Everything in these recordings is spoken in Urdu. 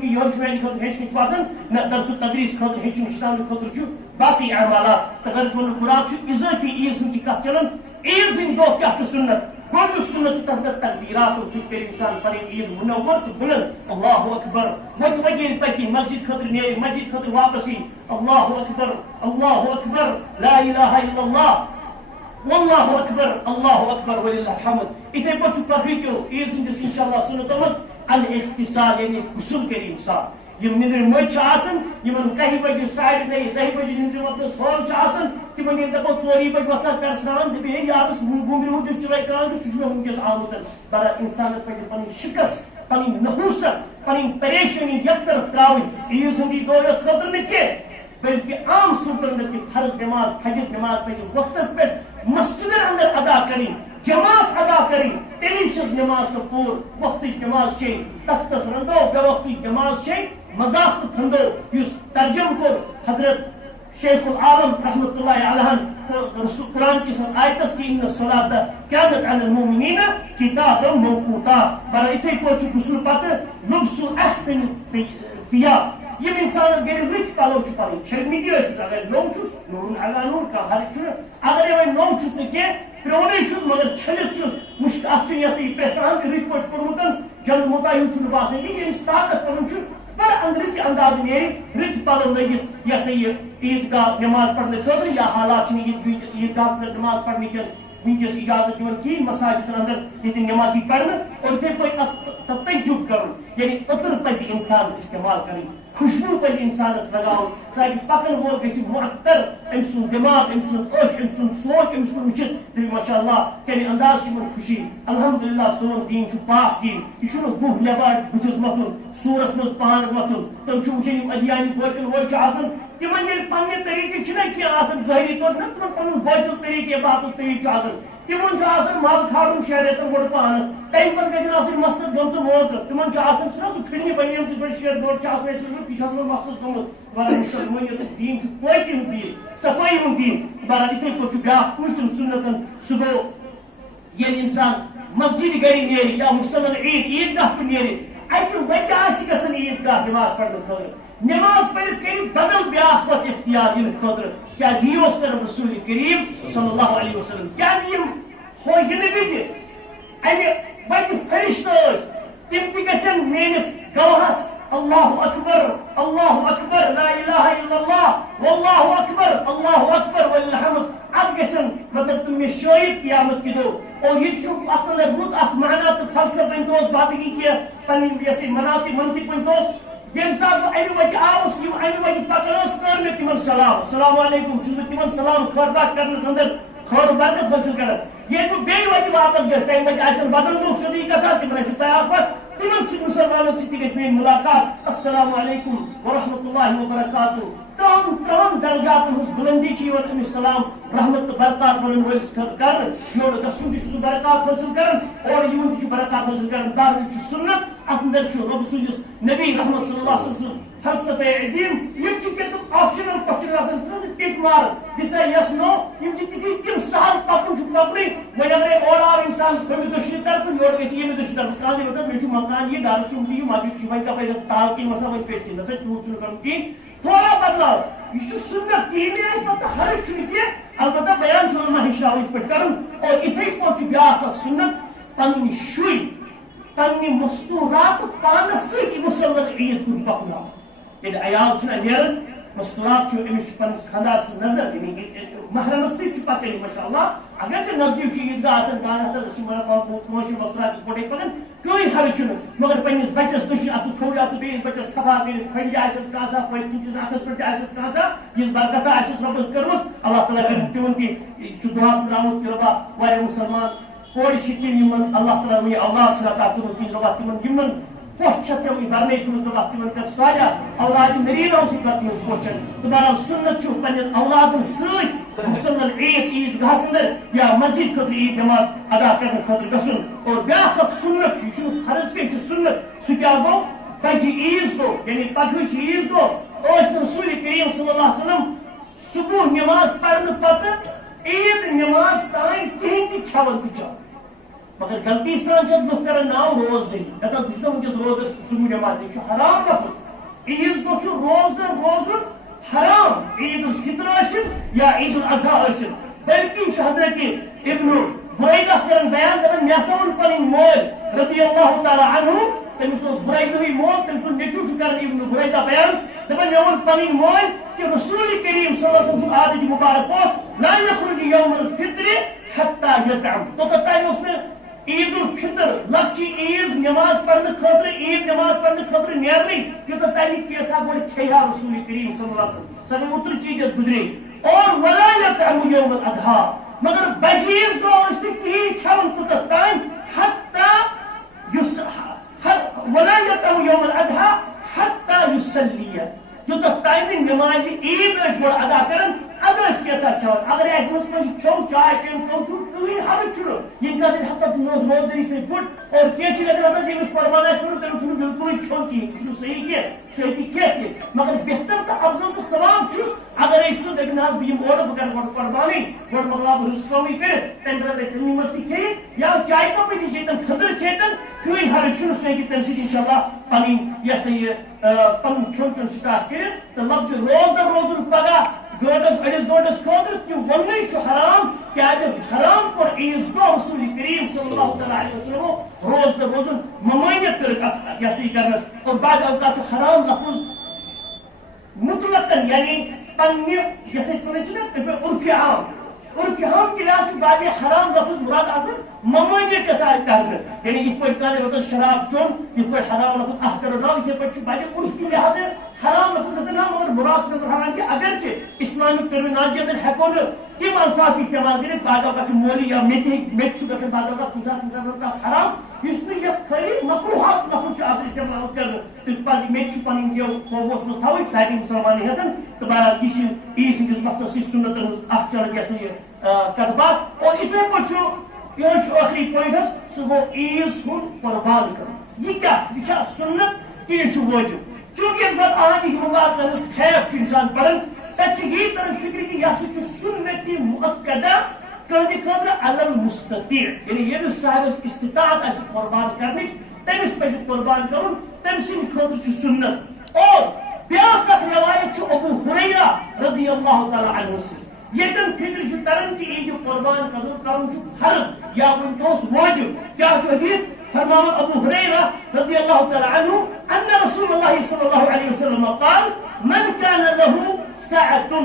کہ یہ خطر ہیچن واتن نہ درس و تدریس خطر ہیچن ہچنانے خطر باقی اعمالات اگر قرآن اضافی عیز سن کت چلان عیز ہند دہ کیا سنت گوڈنیک سنت تحت تکبیرات سر انسان پہ عید منور تو بلند اللہ اکبر وغیرہ پکی مسجد خطر نیری مسجد خطر واپس اللہ اکبر لا الہ الا اللہ واللہ اکبر وللہ الحمد اتھے پہ پکی کیو عید سندس انشاءاللہ سنتو مز الاغتسال یعنی غسل کر انسان یم نندر مجھ یمن 10 بجے ساڑھے 10 بجے نندر وقت سول تمن یل دپو 4 بجے وسا کر سران دے یارس گومر ہوں چلائی کران سہ ونکس آمت بر انسانس پہ پن شکست پن نحوست پن پریشانی یک طرف تراؤن عیز ہندی دور خطر نہ بلکہ عام صورتن اندر فرض نماز فجر نماز پہ وقتس پہ مسجد اندر ادا کریں جماعت ادا کریں تیل نماز پور وقت نماز چھ تختس رندو بے وقت نماز چھ مذاق تھندو اس ترجم کو حضرت شیخ العالم رحمۃ اللہ علیہ قرآن کی آیتس کی ان الصلاۃ كانت علی المؤمنین کتابا موقوتا بر اتھے پوچھ غسل پتہ لبس احسن ثياب یم انسانس گر رت پلو پن چھڑمت اگر نو چھس نور علی نور کا ہر اگر یہ نو چھس نا کی پرونی چھس مگر چھلت چھس مشک ات یہ پیسان رت پہ پورمت جل متعین باسان کہ یمس طاقت پن بڑا اندرچ انداز نیری رت پلو لگت یہ عیدگاہ نماز پڑھنے خاطر یا حالات عیدگاہ نماز پڑھنے کے ونکس اجازت دن کھین مساجد اندر یہ نمازی پڑھنا اور اتھے پہ تطیب کرن یعنی عطر پزِ انسان استعمال کریں خوشبو پزِ انسانس لگاؤ تاکہ پکن وول گژھِ معطر أمۍ سُنٛد دماغ أمۍ سُنٛد أچھ أمۍ سُنٛد سونچ أمۍ سُنٛد وٕچھِتھ دپہِ ماشاء اللہ کیٛازِ انداز چھُ یِمن خوشی الحمدللہ سون دیٖن چھُ پاک دیٖن یہِ چھُنہٕ گُہ لٮ۪باڑ بٕتھِس وۄتھُن سوٗرس منٛز پان وۄتھُن تِم چھِ وٕچھان یِم ادیانہِ بوتل وٲلۍ چھِ آسان تمن ییٚلہِ پننہِ طریقہٕ چھِنہ کینٛہہ آسان ظٲہری طور نہ تمن پنُن بوتل طریقہٕ عبادت طریقہٕ چھُ آسان تمن چھُ آسان مل کھالُن 6 رٮ۪تن گۄڈٕ پانس تمہِ پتہٕ گژھن آسٕنۍ مستس گٔمژٕ موقعہٕ تمن چھُ آسان چھُنہ سُہ کھنہِ بنیمٕژ یِتھ پٲٹھۍ شیر بوٹ چھُ آسان اَسہِ وٕچھمُت یہِ چھُ آسان مستس گوٚمُت بہرحال مُسلمٲنیت دیٖن چھُ پٲکی ہُنٛد دیٖن صفٲیی ہُنٛد دیٖن بہرحال یِتھٕے پٲٹھۍ چھُ بیٛاکھ پوٗنٛژِم سُنتن سُہ گوٚو ییٚلہِ اِنسان مسجد گرِ نیرِ یا مُسلمان عیدگاہ کُن نیرِ اَکہِ وَتہِ آسہِ گژھان عیدگاہ نماز پرنہٕ خٲطرٕ نماز پٔرِتھ کٔرِو بدل بیٛاکھ وَتھ اختیار یِنہٕ خٲطرٕ کیٛازِ یی اوس کران رسول کریم صلی اللہ علیہ وسلم کیٛازِ یِم یِنہٕ وِزِ اَمہِ وَتہِ فرشتہٕ ٲسۍ تِم تہِ گژھن میٲنِس گواہس اللہ اکبر لا الہ الا اللہ واللہ اکبر وللحمد ات گژھن مطلب تم مےٚ شٲہد قیامت کہ دۄہ اور یہ چھُ اتھ اندر رُت اکھ معنا تہٕ فلسفہٕ ؤنۍتوس باقٕے کینٛہہ پنٕنۍ یۄس یہِ منطق ؤنۍتوس ییٚمہِ ساتہٕ بہٕ امہِ وتہِ آوُس یِم امہِ وتہِ پکان ٲس کٔر مےٚ تِمن سلام السلام علیکم چھُس بہٕ تِمن سلام خٲر بات کرنس اندر خٲر برکت حٲصِل کران ییٚلہِ بہٕ بیٚیہِ وتہِ واپس گژھٕ تمہِ وتہِ آسن بدل لُکھ سیوٚدُے کتھا تِمن آسہِ بیاکھ وتھ تمن سۭتۍ مُسلمانن سۭتۍ تہِ گژھِ میٲنۍ مُلاقات السلام علیکم ورحمۃ اللہ وبرکاتہ ترٛہن درجاتن ہٕنٛز بُلندی چھِ یِوان أمِس سلام رحمت تہٕ برکات ونن وٲلِس کرنہٕ یورٕ گژھُن تہِ چھُ سُہ برکات حٲصِل کران اورٕ یِوُن تہِ چھُ برکات حٲصِل کران بہرحال چھُ سُنت اتھ اندر چھُ رۄب سٕنٛدِس نبی رحمت صلی اللہ علیہ وسلم فلسفہ عظیم یِم چھِ کینٛہہ آپشنل کوسچن آسان ٹِک مار دِس یس نو یِم چھِ تِتھی تِم سہل پکُن چھُ پکنٕے وۄنۍ اگرے اورٕ آو انسان ہُمہِ دٔچھنہِ طرفہٕ یورٕ گژھِ ییٚمہِ دٔچھنہِ طرفہٕ کانٛہہ مطلب مےٚ چھُ مکان یہِ گرٕ چھُ یہِ مسجد چھِ وۄنۍ کپٲرۍ گژھِ تال کِنۍ وسان وۄنۍ پیٚٹھۍ کِنۍ نسا تیوٗت چھُنہٕ کرُن کِہیٖنۍ تھوڑا بدلاو یہ سنت کہیٖنۍ آسہِ پتہٕ حرج چھُنہٕ کینٛہہ البتہ بیان چھُ علما ہیٚچھناوان یِتھ پٲٹھۍ کرُن اور یِتھٕے پٲٹھۍ چھُ بیاکھ اکھ سنت پنٕنۍ شُرۍ پننہِ مستوٗرات پانس سۭتۍ مُسلمان عیٖد کُن پکناوُن ییٚلہِ عیال چھُنہ نیران مستوٗرات چھُ أمِس چھُ پننِس خانٛدار سٕنٛز نظر محرمس سۭتۍ چھُ پکان ماشاء اللہ اگرچہِ نزدیٖک چھُ عیٖدگاہ آسان کانٛہہ أسۍ چھِ پانٛژھ مستوٗرات یِتھ پٲٹھۍ پکان کٕہٕنۍ حرج چھُنہٕ مگر پننِس بچس دٔچھِنۍ اتھٕ کھوٚورِ تہٕ بیٚیِس بچس کھفا کٔرِتھ کھنٛجہِ آسٮ۪س کانٛہہ سا پٔتۍ کِنۍ اکھس پٮ۪ٹھ تہِ آسٮ۪س کانٛہہ سا یِژھ برکتہ آسٮ۪س رۄبس کٔرمٕژ اللہ تعالیٰ کٔرِنۍ تِمن تہِ چھُ دُعاہس منٛز آمُت کہِ رۄبا واریاہ مُسلمان کورِ چھِ تِم یِمن اللہ تعالیٰ وٕنہِ اولاد چھُنہٕ عطا کوٚرمُت کِہیٖنۍ رۄبا تِمن یِمن پوٚژھ چھَکھ ژےٚ وٕنہِ برنٲے تھٲومٕژ رۄبا تِمن کر صالح اولادِ نریٖنو سۭتۍ کر تِہنٛز پوٚژھن تہٕ بہرحال سُنت چھُ پننٮ۪ن اولادن سۭتۍ مُسلمان عیٖدگاہس اندر یا مسجد خٲطرٕ عیٖد نماز ادا کرنہٕ خٲطرٕ گژھُن اور بیاکھ اکھ سُنت چھُ یہِ چھُنہٕ فرض کینٛہہ یہِ چھُ سُنت سُہ کیٛاہ گوٚو بجہِ عیٖز دۄہ یعنی پگہٕچ عیٖز دۄہ ٲسۍ نہٕ رسول کریم صلی اللہ علیہ وسلم صبح نماز پرنہٕ پتہٕ عیٖد نماز تانۍ کِہیٖنۍ تہِ کھٮ۪وان تہٕ چٮ۪وان مگر غلطی سان چھِ لُکھ کران ناو روزدٔری دپان بہٕ چھُس نہ ونکیٚس روزدر صبح نماز یہِ چھُ حرام لفظ عیز دہ روزدر روزن حرام عید الفطر ٲسِن یا عید الاضحیٰ ٲسِن بلکہ حضرت ابن بريدہ کرن بیان دپان مےٚ ہسا ووٚن پنٕنۍ مول رضی اللہ تعالیٰ عنہ تٔمِس اوس بريدہٕے مول تٔمۍ سُنٛد نیٚچوٗ چھُ کران ابن بريدہ بیان دپان مےٚ ووٚن پنٕنۍ مول کہ رسول کریم صلی اللہ علیہ وسلم سُنٛد عادت مبارک اوس لا يخرج يوم الفطر حتى يطعم توٚتتھ تانۍ اوس نہٕ عید الفطر لۄکچہِ عیٖز نٮ۪ماز پرنہٕ خٲطرٕ عیٖد نٮ۪ماز پرنہٕ خٲطرٕ نیرنٕے یوٚتتھ تانۍ نہٕ کینٛژھا گۄڈٕ کھیٚیہِ ہا رسول کریم صلی اللہ علیہ وسلم سۄ گٔے اوترٕ چیٖز یۄس گُزرے اور ولا يطعم يوم الاضحى مگر بجہِ عیٖز دۄہ ٲسۍ نہٕ کِہیٖنۍ کھٮ۪وان توٚتتھ تانۍ حتى ولا يطعم يوم الاضحى حتى يصلي یوٚتتھ تانۍ نہٕ نٮ۪مازِ عیٖد ٲسۍ گۄڈٕ ادا کران ادٕ ٲسۍ کینٛژھا کھٮ۪وان اگر اَسہِ منٛز کٲنٛسہِ کھیوٚو چاے چیٚم تو چھُ کٕہٕنۍ حرج چھُنہٕ ییٚمہِ خٲطرٕ ہتس منٛز روزدٲری سۭتۍ بُٹ اور کینٛہہ چھِ گژھان ہتس ییٚمِس قۄربان آسہِ کوٚرمُت تٔمِس چھُنہٕ بالکُلٕے کھیوٚن کِہیٖنۍ یہِ چھُنہٕ صحیح کینٛہہ صحتی کینٛہہ تہِ مگر بہتر تہٕ افضل تہٕ ثواب چھُس اگرے سُہ دپہِ نہ حظ بہٕ یِمہٕ اورٕ بہٕ کرٕ گۄڈٕ قۄربانٕے گۄڈٕ مۄکلاو بہٕ رِستہٕ کٲمٕے کٔرِتھ تمہِ پتہٕ ہیٚکہِ تٔمۍ منٛز تہِ کھیٚیہِ یا چایہِ کپٕے تہِ چیٚتن کھٔزٕر کھیٚتن کٕہٕنۍ حرج چھُنہٕ سُہ ہیٚکہِ تمہِ سۭتۍ انشاء اللہ پنٕنۍ یہِ ہسا یہِ پنُن کھیوٚن چیوٚن سٹارٹ کٔرِتھ تہٕ لفظِ روزدر روزُن پگاہ گٲنٹس أڑِس گٲنٹس خٲطرٕ تہِ ووننٕے چھُ حرام کیازِ حرام کوٚر عیٖز دۄہ رسول کریم صلی اللہ تعالیٰ علیہ وسلمو روزدر روزُن ممٲنیت کٔرٕکھ اتھ یہِ ہسا یہِ کرنس اور بعض اوقات چھُ حرام لفظ مطلقاً یعنی پننہِ یتھ أسۍ ونان چھِ نا عرفِ عام کے لحاظ بعض حرام لفظ مراد آسان ممانیت کرنے یعنی یت پہ کانٛہہ شراب چون یت پہ حرام لفظ اہ کرو نا یتھے پہ بعض عرف کے لحاظ حرام لفظ گژھان نا مگر مراد چھُ حرام کہ اگرچہ اسلامک ٹرمینالجی اندر ہیکو نہٕ تم الفاظ استعمال کٔرِتھ بعض اوقات چھُ مولی یا میٚتہِ چھُ گژھان بعض اوقات کُنہِ ساتہٕ کانٛہہ حرام یُس نہٕ یتھ خٲلی مکروہات لفظ چھُ آسان استعمال کرنہٕ تہٕ پتہٕ میٚتہِ چھُ پنٕنۍ جیو قوبوٗوس منٛز تھاوٕنۍ سارنٕے مُسلمانن ہٮ۪تن تہٕ بہرحال یہِ چھِ عیٖذ ہٕنٛدِس مسلس سۭتۍ سُنتن ہٕنٛز اکھ چلان یہِ ہسا یہِ کتھ باتھ اور یِتھے پٲٹھۍ چھُ یہِ چھُ ٲخری پویِنٹ حظ سُہ گوٚو عیٖز ہُنٛد قۄربان کرُن یہِ کیٛاہ یہِ چھا سُنت کہِ یہِ چھُ واجب چوٗنٛکہِ ییٚمہِ ساتہٕ احادیٖث مُبارکہ ہٕنٛز خیف چھُ انسان پران تتہِ چھِ یی تران فکرِ کہِ یہِ ہسا چھُ سُنتِ مُعقدہ کٲنٛسہِ خٲطرٕ علی المستطیع یعنی ییٚمِس صاحبس استطاعت آسہِ قۄربان کرنٕچ تٔمِس پزِ قۄربان کرُن تٔمۍ سٕنٛدِ خٲطرٕ چھُ سُنت اور بیاکھ اکھ روایت چھُ ابو ہریرہ رضی اللہ تعالیٰ عنہ سۭتۍ ییٚتٮ۪ن فکر چھِ تران کہِ عیٖدِ قۄربان کرُن چھُ فرض یا کُنہِ دۄہس واجب کیٛاہ چھُ حدیث فرماوان ابو ہریرہ رضی اللہ تعالیٰ عنہ ان رسول اللہ صلی اللہ علیہ وسلم قال من كان له سعة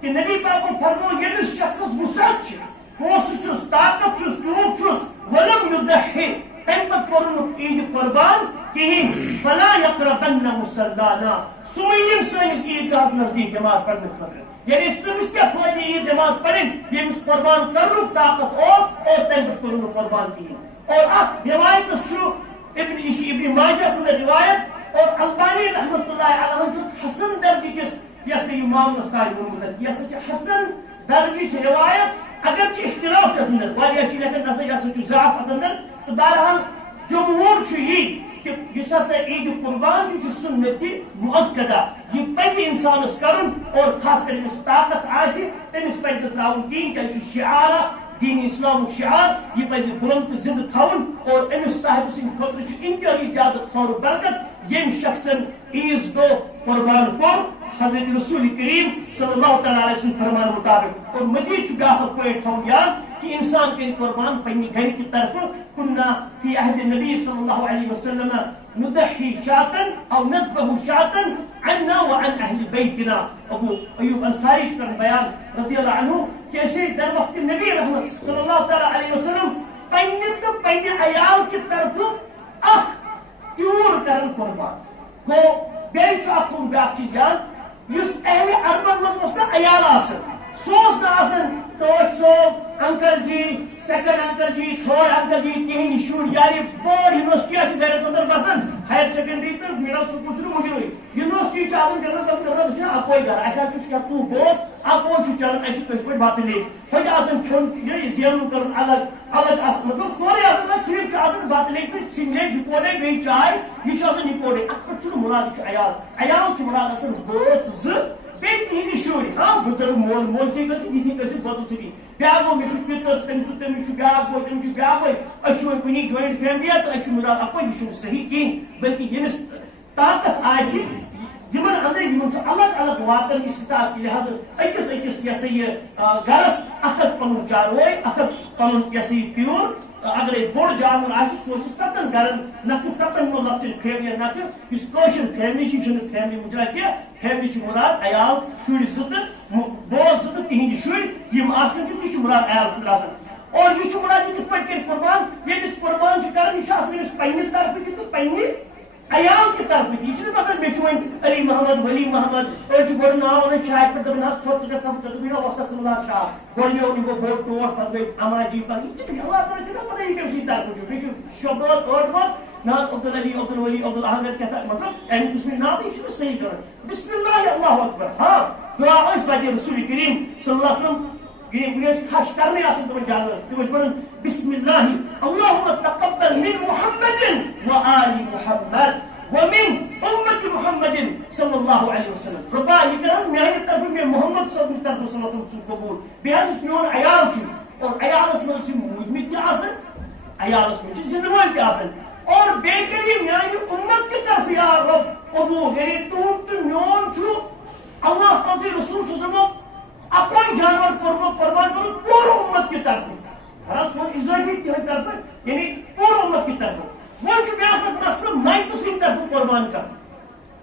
کہ نبی پاکو فرمو ییٚمِس شخصس وسعت چھِ پونٛسہٕ چھُس طاقت چھُس ٹوٗپ چھُس ولم یُدحِ تمہِ پتہٕ کوٚرُن نہٕ عیٖدِ قۄربان کِہیٖنۍ فلا یقربن مصلانا سُہ مہ یِم سٲنِس عیٖدگاہس نزدیٖک نٮ۪ماز پرنہٕ خٲطرٕ یعنی سٔمِس کیٛاہ فٲیدٕ عیٖد نٮ۪ماز پرٕنۍ ییٚمِس قۄربان کرنُک طاقت اوس اور تمہِ پتہٕ کوٚرُن نہٕ قۄربان کِہیٖنۍ اور اکھ روایتس چھُ یہِ چھِ ابن ماجہس منٛز روایت اور البانی رحمۃ اللہ علیہ چھُ حسن درجہِ کِس یہِ ہسا یہِ معاملس تانۍ ووٚنمُت یہِ ہسا چھِ حسن درجٕچ روایت اگرچہِ اختلاف چھُ اتھ اندر واریاہ چھِ لیکھان نسا یہِ ہسا چھُ ضعف اتھ اندر تہٕ بہرحال جمہوٗر چھُ یی کہ یُس ہسا عیٖدِ قۄربان چھُ یہِ چھُ سُنتِ مُعقدہ یہِ پزِ انسانس کرُن اور خاص کر ییٚمِس طاقت آسہِ تٔمِس پزِ نہٕ تراوُن کِہیٖنۍ کیازِ یہِ چھُ شعار اکھ دین اسلامُک شعار یہِ پزِ بُلند تہٕ زندٕ تھاوُن اور أمِس صاحبہٕ سٕنٛدِ خٲطرٕ چھُ انتہٲیی زیادٕ خٲر و برکت ییٚمہِ شخصن عیٖذ دۄہ قۄربان کوٚر حضرت رسول کریم صلی اللہ تعالیٰ علیہ وسلم فرمان مطابق اور مزید چھُ بیاکھ اکھ پویِنٹ تھاوُن یاد کہ انسان کرِ قۄربان پننہِ گرِ کہِ طرفہٕ كنا في عهد النبي صلى الله عليه وسلم نضحي شاة او نذبح شاة عنا وعن اهل بيتنا ابو ايوب انصاری چھُ کران بیان رضی اللہ عنہ کہ أسۍ در وقت نبی رحمت صلی اللہ تعالیٰ علیہ وسلم پننہِ تہٕ پننہِ عیال کہِ طرفہٕ اکھ تیوٗر کران قۄربان گوٚو بیٚیہِ چھُ اکھ بیاکھ چیٖز یاد یُس اہلِ عربن منٛز اوس نہٕ عیال آسان سُہ اوس نہٕ آسان ٹوٹھ صٲب انکل جی سیکنڈ انکل جی تھٲرڈ انکل جی تِہنٛدۍ شُرۍ یعنی بٔڑ یونیورسٹی چھِ گرس اندر بسان ہایر سیکنڈری تہٕ مڈل سکوٗل چھُنہٕ وٕنکیٚنٕے یونیورسٹی چھِ آسان گرس بسان چھِ اکوے گرٕ اَسہِ حظ چھُ شَتوُہ بوٹ اکوے چھُ چلان اَسہِ چھُ کٲشِر پٲٹھۍ بتہٕ لیٚتھ ہوٚتہِ آسان کھیوٚن یہِ زینُن کَرُن الگ آسان مطلب سورُے آسان اَسہِ صرف چھُ آسان بتہٕ لیٚتھ تہٕ سِنۍ لیٚجہِ یِکوٹے بیٚیہِ چاے یہِ چھُ آسان یِکوٹے اَتھ پٮ۪ٹھ چھُنہٕ مُراد یہِ چھُ عیال چھُ مُراد آسان بٲژ زٕ بیٚیہِ تِہنٛدِ شُرۍ ہاں بُزرگ مول مولچی گٔژھِتھ یِتھی گٔژھِتھ بدل سۭتی بیاکھ گوٚو مےٚ چھُ پِتٕر تٔمِس چھُ بیاکھ بوے تٔمِس چھُ بیاکھ بوے أسۍ چھِ وۄنۍ کُنی جویِنٹ فیملی تہٕ أسۍ چھُ مُراد اکوے یہِ چھُنہٕ صحیح کِہیٖنۍ بٔلکہِ ییٚمِس طاقت آسہِ اندر الگ الگ واتن استطاعت لحاظ اکس اکس یہ سا یہ گرس اخت پن چاروے اخت پن یہ سا یہ پیور اگر بوڑ جانور آسہ سو 7 گرن نہ 7 لکچن فیملی نہ اس فیملی فیملی مجرا کی فیملی مراد عیال شر بوز تہند شر تہ مراد عیال سر اور یہ مراد کت پہ قربان یس قربان کر یہ پنس طرف تہ پنہ عیال کی طرف یہ پتہ مے علی محمد ولی محمد گو ناو ون شاید پہ دپان چھوٹ ژٕ وسط اللہ شاہ گو یہ گو بوڑ ٹوٹ پہ گئی اماجی پتہ یہ اللہ تعالیٰ چھنا پتہ یہ کم سی طرف بیٚیہِ چھُ شوبوت ٲٹھ بوت نہ عبد العلی عبد الولی عبد الاحمد کیا مطلب امی قسم نام یہ صحیح کر بسم اللہ اللہ اکبر ہاں دعا اس پتہ رسول کریم صلی اللہ علیہ وسلم یہ خش کرنے تمہیں جانور تم پڑھن بسم اللہ اللہم تقبل من محمد وآل محمد ومن امت محمد صلی اللہ علیہ وسلم ربا یہ کر میانہ طرف میں محمد صلی اللہ علیہ وسلم قبول بیاس میون عیال اور عیالس من موجمت تہ عیالس من زندوان تہ اور بیکری میانہ امت کی طرف یا رب قبول یعنی تم تو میون اللہ تعالی رسول صلی اللہ علیہ وسلم اپن جانور قربان کرو پور امت کی طرف ہر سو اضافی تہذ طرف یعنی پور امت کی طرف وہ بیاکھ مسئلہ میت سند طرف قربان کر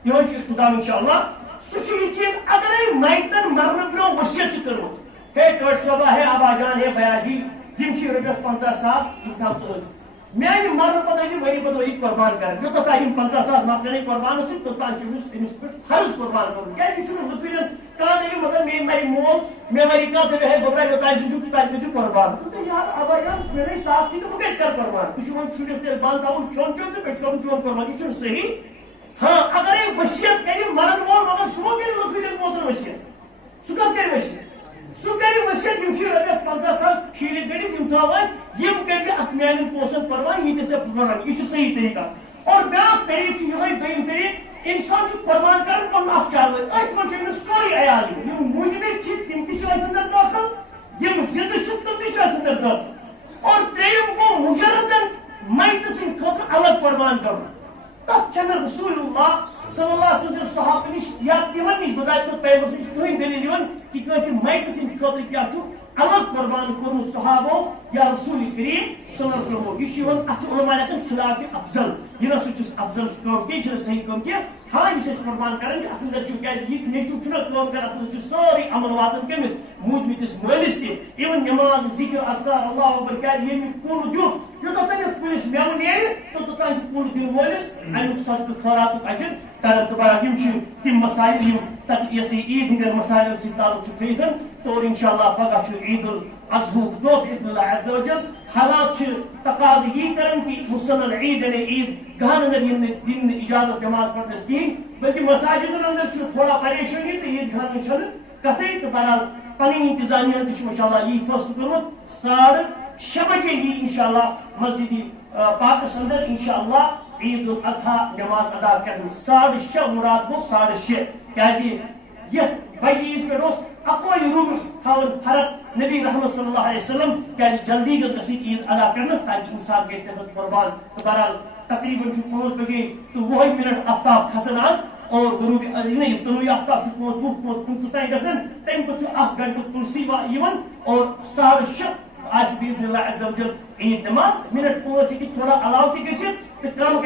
یہ اختتام انشاءاللہ سہ یہ چیز اگر میتن مرن برو وصیت کرمت ہے ٹوٹ صوبہ ہے آبا جان ہے بیاجی یم رپیس 50,000 یم تھا میانہ مرن پتہ وری پتہ وری قربان کر یوتھ تم 50,000 مکلے قربان توتان امس پہ فرض قربان کرو کیا لکن کان مطلب می مری مول مے مری کھانا ہے گوبرا یوتان تھی قربان یار ابا یار میرے ساتھ تو بہ کر قربان تھی وہ شرس بند تھا چون چون تو بیٹھ کر چون قربان یہ صحیح ہاں اگر وصیت کر مرن وول مگر سو کر لکن پوزن وصیت سہ کر وصیت سہ کر وصیت یم رپیس 50,000 کھیل کڑ یم تھوان یم کر ات میان پوسن قربان یہ ژے یہ صحیح طریقہ اور بیاکھ طریقہ یہ دویم طریقہ انسان قربان کر پن اخ چاروے ات من سوری عیال یم موجود تم تہ اندر داخل یم زندہ تم تہ اندر داخل اور تریم گو مجردن میت سند خاطر الگ قربان کرنا تک رسول اللہ صلی اللہ علیہ وسلم صحابہ نش یا تمن نش بظاہر پیغمبر نش تہند دلیل یوان کہ کٲنٛسہِ میت سند خاطر کیا الگ قربان کورمت صحابو یا رسول کریم صلی اللہ علیہ وسلم یہ ات علماء لیکن خلاف افضل یہ نا سہ افضل کام کی صحیح کام کی ہاں یہ قربان کران ات مجھے نیچو کام کر ات ساری عمل واتن کمس موجمتس مالس تہ ایون نماز ذکر اذکار اللہ اکبر کیا کل دیت یوتھ تم کلس میو نیرِ توتان کل دن وٲلس امیک صدقہ خیراتک اجر ترن تو برابر یم تم مسائل تک یہ عید ہند مسائل سی تعلق تھیت تو انشاءاللہ پگہ عید الاضحیٰ دہ باذن اللہ عز وجل حالات تقاض یہ کرن کہ مسلم عید عید گاہن اندر دن اجازت نماز پڑھنس کہین بلکہ مساجدن اندر تھوڑا پریشانی تو عید گاہن چھ کتھے تو بہرحال پنن انتظامیہ تہ ماشاءاللہ یہ فیصلہ کورمت 6:30 بجے یہ انشاءاللہ مسجد پاکس اندر انشاءاللہ عید الاضحیٰ نماز ادا کرنے 6:30 مراد گو 6:30 کیازِ یہ بجیس پہ اکوئی روح تھاون فرق نبی رحمت صلی اللہ علیہ وسلم کیا جلدی گز گسی عید ادا کرنس تاکہ انسان گئی تمت قربان تو بہرحال تقریباً 5 بجے تو 20 منٹ آفتاب کھسن آز اور غروب نہیں طلوع آفتاب 5:20 تین گھن تمہ پتہ 1 گھنٹہ تلسی اور 6:30 آس باذن اللہ عز وجل عید نماز منٹ 5 ہیٚکہِ تھوڑا علاوہ تہ گژھِتھ تو کرو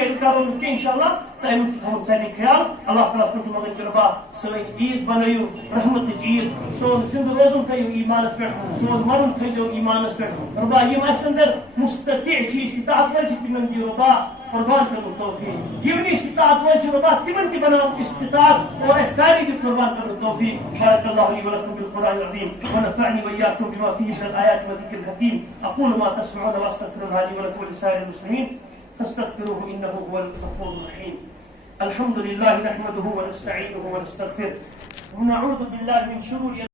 کہ انشاءاللہ تم سارے خیال اللہ تعالیٰ کن مگر کربا سن عید بنو رحمت عید سون زند روزن تھو ایمانس پہ سون مرن تھو ایمانس پہ ربا یم اس اندر مستطیع استطاعت ول تمن دی ربا قربان کرو توفیق یم استطاعت ول ربا تمن تہ بناو استطاعت اور ساری دی قربان کرو توفیق بارک اللہ لی ولکم بالقرآن العظیم ونفعني وإياكم بما فيه من الآيات والذكر الحكيم أقول ما تسمعون وأستغفر الله لي ولكم ولسائر المسلمين فاستغفروه إنه هو الغفور الرحيم الحمد لله نحمده ونستعينه ونستغفره ونعوذ بالله من شرور